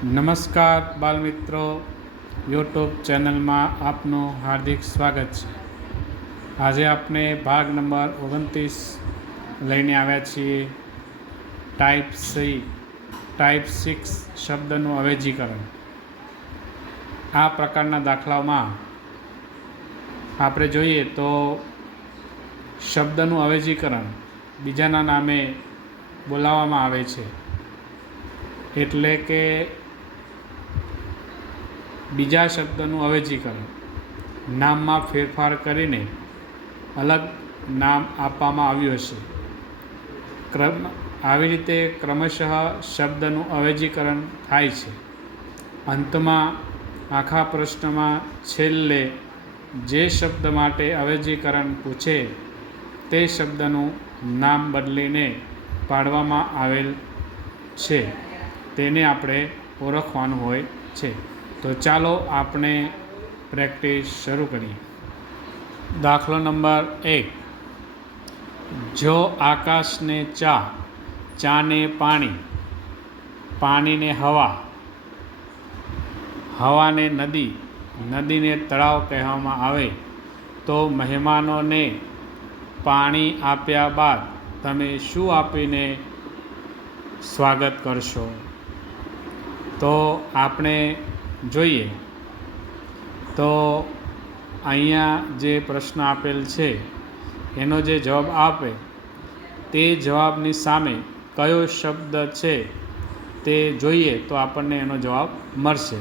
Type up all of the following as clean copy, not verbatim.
નમસ્કાર બાલમિત્રો, યુટ્યુબ ચેનલમાં આપનું હાર્દિક સ્વાગત છે. આજે આપણે ભાગ નંબર 29 લઈને આવ્યા છીએ. ટાઈપ 6 શબ્દનું અવેજીકરણ. આ પ્રકારના દાખલાઓમાં આપણે જોઈએ તો શબ્દનું અવેજીકરણ બીજાના નામે બોલાવવામાં આવે છે, એટલે કે બીજા શબ્દનું અવેજીકરણ, નામમાં ફેરફાર કરીને અલગ નામ આપવામાં આવ્યું હશે. આવી રીતે ક્રમશઃ શબ્દનું અવેજીકરણ થાય છે. અંતમાં આખા પ્રશ્નમાં છેલ્લે જે શબ્દ માટે અવેજીકરણ પૂછે તે શબ્દનું નામ બદલીને પાડવામાં આવેલ છે, તેને આપણે ઓળખવાનું હોય છે. તો ચાલો આપણે પ્રેક્ટિસ શરૂ કરીએ. દાખલો નંબર 1. જો આકાશને ચા, ચાને પાણી, પાણીને હવા, હવાને નદી, નદીને તળાવ કહેવામાં આવે તો મહેમાનોને પાણી આપ્યા બાદ તમે શું આપીને સ્વાગત કરશો? તો આપણે જોઈએ તો અહીંયા જે પ્રશ્ન આપેલ છે એનો જે જવાબ આપે તે જવાબની સામે કયો શબ્દ છે તે જોઈએ તો આપણને એનો જવાબ મળશે.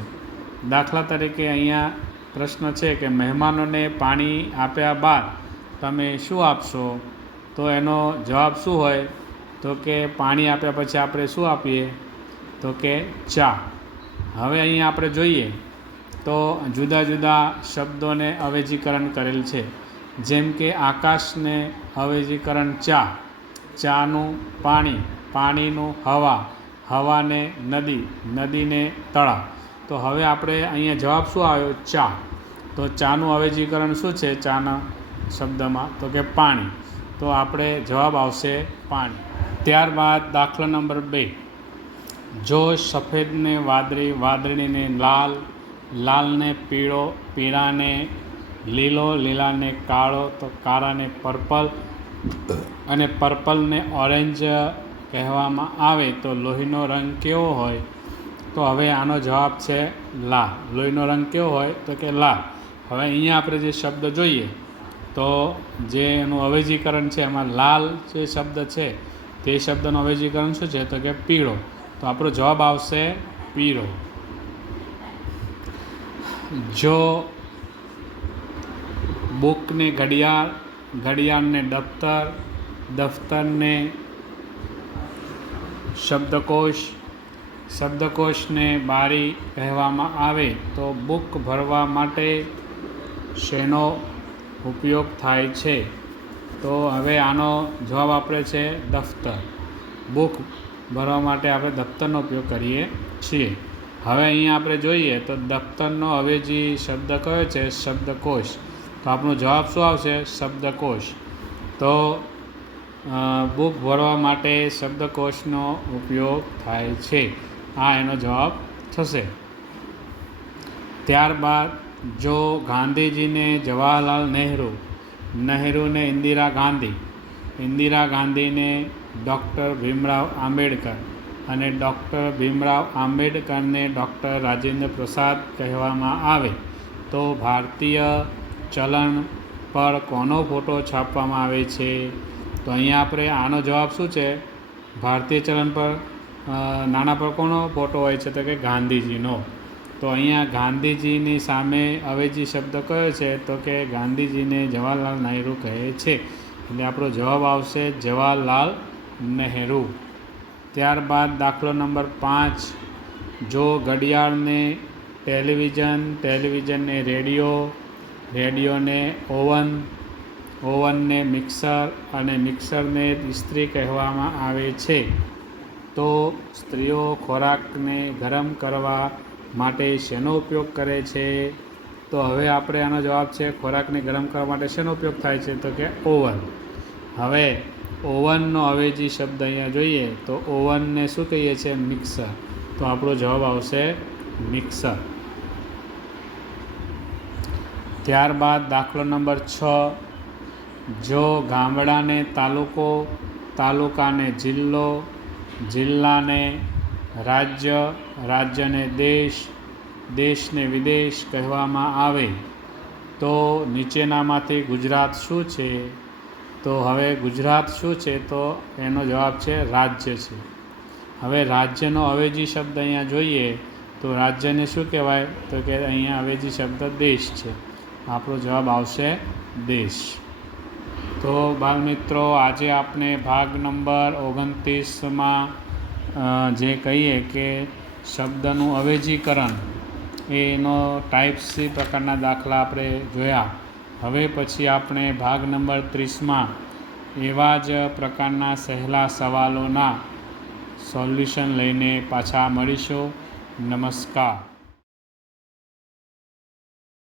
દાખલા તરીકે અહીંયા પ્રશ્ન છે કે મહેમાનોને પાણી આપ્યા બાદ તમે શું આપશો? તો એનો જવાબ શું હોય? તો કે પાણી આપ્યા પછી આપણે શું આપીએ? તો કે ચા. હવે અહીંયા આપણે જોઈએ તો જુદા જુદા શબ્દોને અવેજીકરણ કરેલ છે. જેમ કે આકાશને અવેજીકરણ ચા, ચાનું પાણી, પાણીનું હવા, હવાને નદી, નદીને તળાવ. તો હવે આપણે અહીંયા જવાબ શું આવ્યો? ચા. તો ચાનું અવેજીકરણ શું છે ચાના શબ્દમાં? તો કે પાણી. તો આપણે જવાબ આવશે પાણી. ત્યારબાદ દાખલો નંબર 2. જો સફેદને વાદળી, વાદળીને લાલ, લાલને પીળો, પીળાને લીલો, લીલાને કાળો, તો કાળાને પર્પલ અને પર્પલને ઓરેન્જ કહેવામાં આવે તો લોહીનો રંગ કેવો હોય? તો હવે આનો જવાબ છે લાલ. લોહીનો રંગ કેવો હોય? તો કે લાલ. હવે અહીંયા આપણે જે શબ્દ જોઈએ તો જે એનું અવેજીકરણ છે એમાં લાલ જે શબ્દ છે તે શબ્દનું અવેજીકરણ શું છે? તો કે પીળો. તો આપણો જવાબ આવશે પીળો. જો બુકને ઘડિયાળ, ઘડિયાળને દફતર, દફતરને શબ્દકોશ, શબ્દકોશને બારી કહેવામાં આવે તો બુક ભરવા માટે શેનો ઉપયોગ થાય છે? તો હવે આનો જવાબ આપણે છે દફતર. બુક ભરવા માટે આપણે દફતરનો ઉપયોગ કરીએ છીએ. હવે અહીંયા આપણે જોઈએ તો દફતરનો અવેજી શબ્દ કયો છે? શબ્દકોશ. તો આપણો જવાબ શું આવશે? શબ્દકોશ. તો બુક ભરવા માટે શબ્દકોશનો ઉપયોગ થાય છે. આ એનો જવાબ થશે. ત્યારબાદ જો ગાંધીજીને જવાહરલાલ નહેરુ, નહેરુને ઇન્દિરા ગાંધી, ઇન્દિરા ગાંધીને ડૉક્ટર ભીમરાવ આંબેડકર અને ડૉક્ટર ભીમરાવ આંબેડકરને ડૉક્ટર રાજેન્દ્ર પ્રસાદ કહેવામાં આવે તો ભારતીય ચલણ પર કોનો ફોટો છાપવામાં આવે છે? તો અહીંયા આપણે આનો જવાબ શું છે? ભારતીય ચલણ પર નાણા પર કોનો ફોટો હોય છે? તો કે ગાંધીજીનો. તો અહીંયા ગાંધીજીની સામે અવેજી શબ્દ કયો છે? તો કે ગાંધીજીને જવાહરલાલ નહેરુ કહે છે. એટલે આપણો જવાબ આવશે જવાહરલાલ નહેરુ. ત્યારબાદ દાખલો નંબર 5. જો ઘડિયાળને ટેલિવિઝન, ટેલિવિઝનને રેડિયો, રેડિયોને ઓવન, ઓવનને મિક્સર અને મિક્સરને ઇસ્ત્રી કહેવામાં આવે છે તો સ્ત્રીઓ ખોરાકને ગરમ કરવા માટે શેનો ઉપયોગ કરે છે? તો હવે આપણે આનો જવાબ છે ખોરાકને ગરમ કરવા માટે શેનો ઉપયોગ થાય છે? તો કે ઓવન. હવે ઓવનનો અવેજી શબ્દ અહીંયા જોઈએ તો ઓવનને શું કહીએ છીએ? મિક્સર. તો આપણો જવાબ આવશે મિક્સર. ત્યારબાદ દાખલો નંબર 6. જો ગામડાને તાલુકો, તાલુકાને જિલ્લો, જિલ્લાને રાજ્ય, રાજ્યને દેશ, દેશને વિદેશ કહેવામાં આવે તો નીચેનામાંથી ગુજરાત શું છે? તો હવે ગુજરાત શું છે? તો એનો જવાબ છે રાજ્ય છે. હવે રાજ્યનો અવેજી શબ્દ અહીંયા જોઈએ તો રાજ્યને શું કહેવાય? તો કે અહીંયા અવેજી શબ્દ દેશ છે. આપણો જવાબ આવશે દેશ. તો બાળમિત્રો, આજે આપણે ભાગ નંબર 29માં જે કહીએ કે શબ્દનું અવેજીકરણ એનો ટાઈપ સી પ્રકારના દાખલા આપણે જોયા. હવે પછી આપણે ભાગ નંબર 30માં એવા જ પ્રકારના સહેલા સવાલોના સોલ્યુશન લઈને પાછા મળીશું. નમસ્કાર.